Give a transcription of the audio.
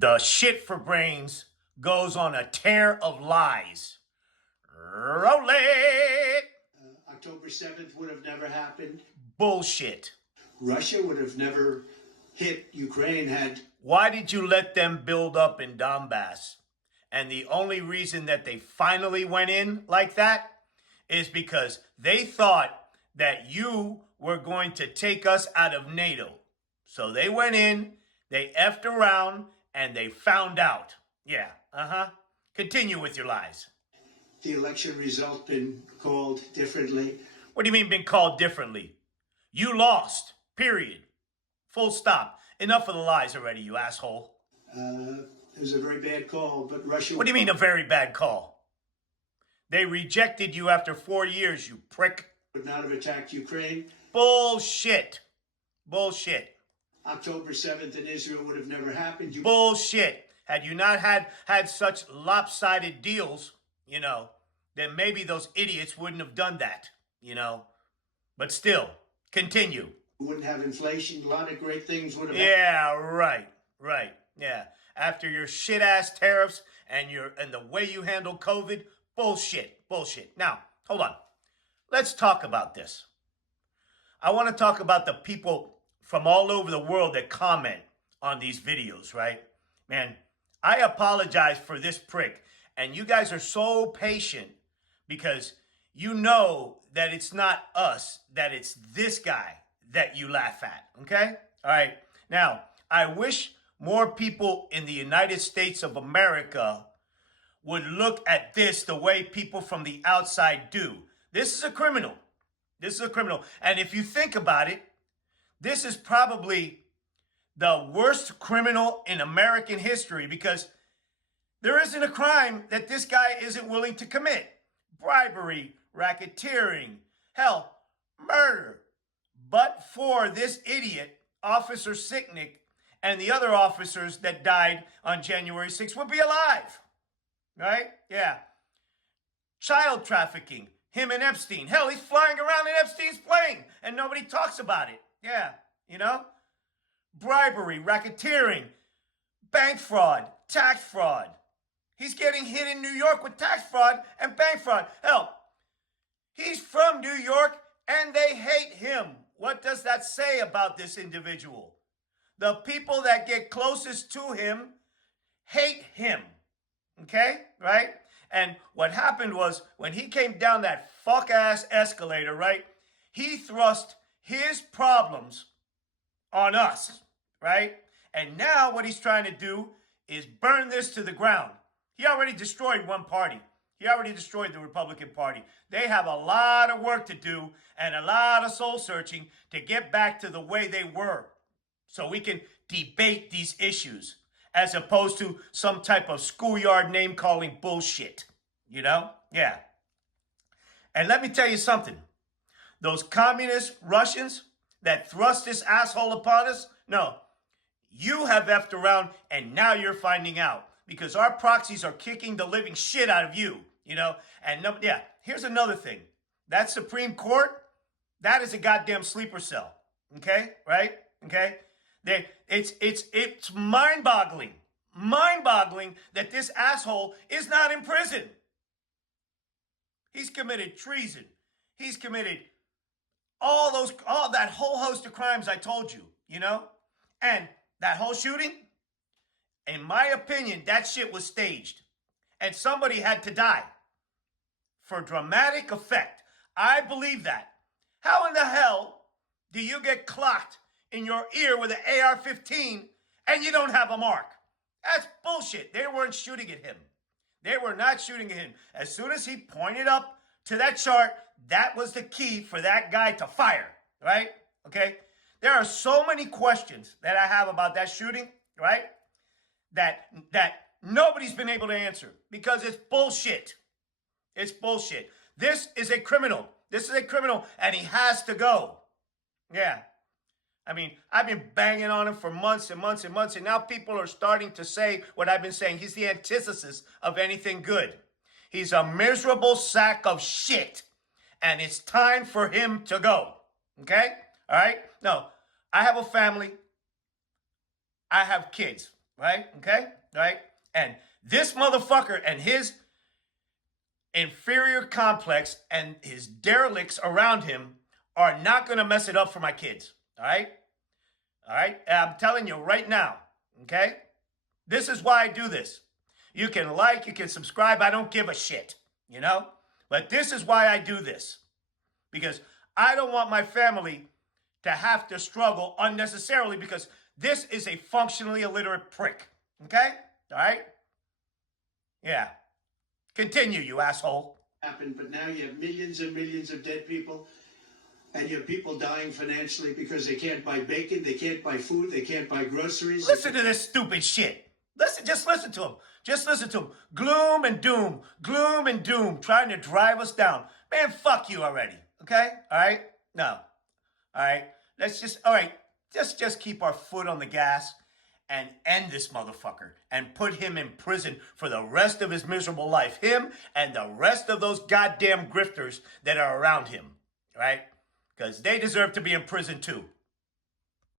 The shit for brains goes on a tear of lies. Roll it. October 7th would have never happened. Bullshit. Russia would have never hit Ukraine had. Why did you let them build up in Donbass? And the only reason that they finally went in like that is because they thought that you were going to take us out of NATO. So they went in, they effed around, and they found out. Yeah, Continue with your lies. The election result been called differently. What do you mean been called differently? You lost, period. Full stop. Enough of the lies already, you asshole. It was a very bad call, but Russia... What do you mean a very bad call? They rejected you after 4 years, you prick. Would not have attacked Ukraine. Bullshit. Bullshit. October 7th in Israel would have never happened. Bullshit. Had you not had such lopsided deals, then maybe those idiots wouldn't have done that, But still, continue. Wouldn't have inflation. A lot of great things would have... Yeah, right. Yeah. After your shit-ass tariffs and the way you handle COVID, bullshit. Now, hold on. Let's talk about this. I want to talk about the people from all over the world that comment on these videos, right? Man, I apologize for this prick. And you guys are so patient because you know that it's not us, that it's this guy that you laugh at, okay? All right. Now, I wish more people in the United States of America would look at this the way people from the outside do. This is a criminal. And if you think about it, this is probably the worst criminal in American history because there isn't a crime that this guy isn't willing to commit. Bribery, racketeering, hell, murder. But for this idiot, Officer Sicknick, and the other officers that died on January 6th would be alive. Right? Yeah. Child trafficking. Him and Epstein. Hell, he's flying around in Epstein's plane and nobody talks about it. Yeah, Bribery, racketeering, bank fraud, tax fraud. He's getting hit in New York with tax fraud and bank fraud. Hell, he's from New York and they hate him. What does that say about this individual? The people that get closest to him hate him. Okay? Right? And what happened was when he came down that fuck-ass escalator, right? He thrust his problems on us, right? And now what he's trying to do is burn this to the ground. He already destroyed one party. He already destroyed the Republican Party. They have a lot of work to do and a lot of soul searching to get back to the way they were so we can debate these issues as opposed to some type of schoolyard name-calling bullshit, Yeah. And let me tell you something. Those communist Russians that thrust this asshole upon us, no, you have effed around and now you're finding out because our proxies are kicking the living shit out of you, And here's another thing. That Supreme Court, that is a goddamn sleeper cell, okay? Right? Okay? It's mind-boggling that this asshole is not in prison. He's committed treason. He's committed all that whole host of crimes I told you, And that whole shooting, in my opinion, that shit was staged. And somebody had to die for dramatic effect. I believe that. How in the hell do you get clocked in your ear with an AR-15 and you don't have a mark? That's bullshit. They weren't shooting at him. They were not shooting at him. As soon as he pointed up to that chart, that was the key for that guy to fire, right? Okay? There are so many questions that I have about that shooting, right? That nobody's been able to answer because it's bullshit. It's bullshit. This is a criminal. And he has to go. Yeah. I mean, I've been banging on him for months and months and months, and now people are starting to say what I've been saying. He's the antithesis of anything good. He's a miserable sack of shit, and it's time for him to go. Okay? All right? No, I have a family. I have kids. right? Okay, right? And this motherfucker and his inferior complex and his derelicts around him are not going to mess it up for my kids, all right? All right? I'm telling you right now, okay? This is why I do this. You can like, you can subscribe, I don't give a shit, you know? But this is why I do this. Because I don't want my family to have to struggle unnecessarily because this is a functionally illiterate prick, okay? All right? Yeah. Continue, you asshole. happened, but now you have millions and millions of dead people, and you have people dying financially because they can't buy bacon, they can't buy food, they can't buy groceries. Listen to this stupid shit. Just listen to him. Just listen to him. Gloom and doom, trying to drive us down. Man, fuck you already. Okay? All right? No. All right? Let's just keep our foot on the gas and end this motherfucker and put him in prison for the rest of his miserable life. Him and the rest of those goddamn grifters that are around him. Right? Because they deserve to be in prison too.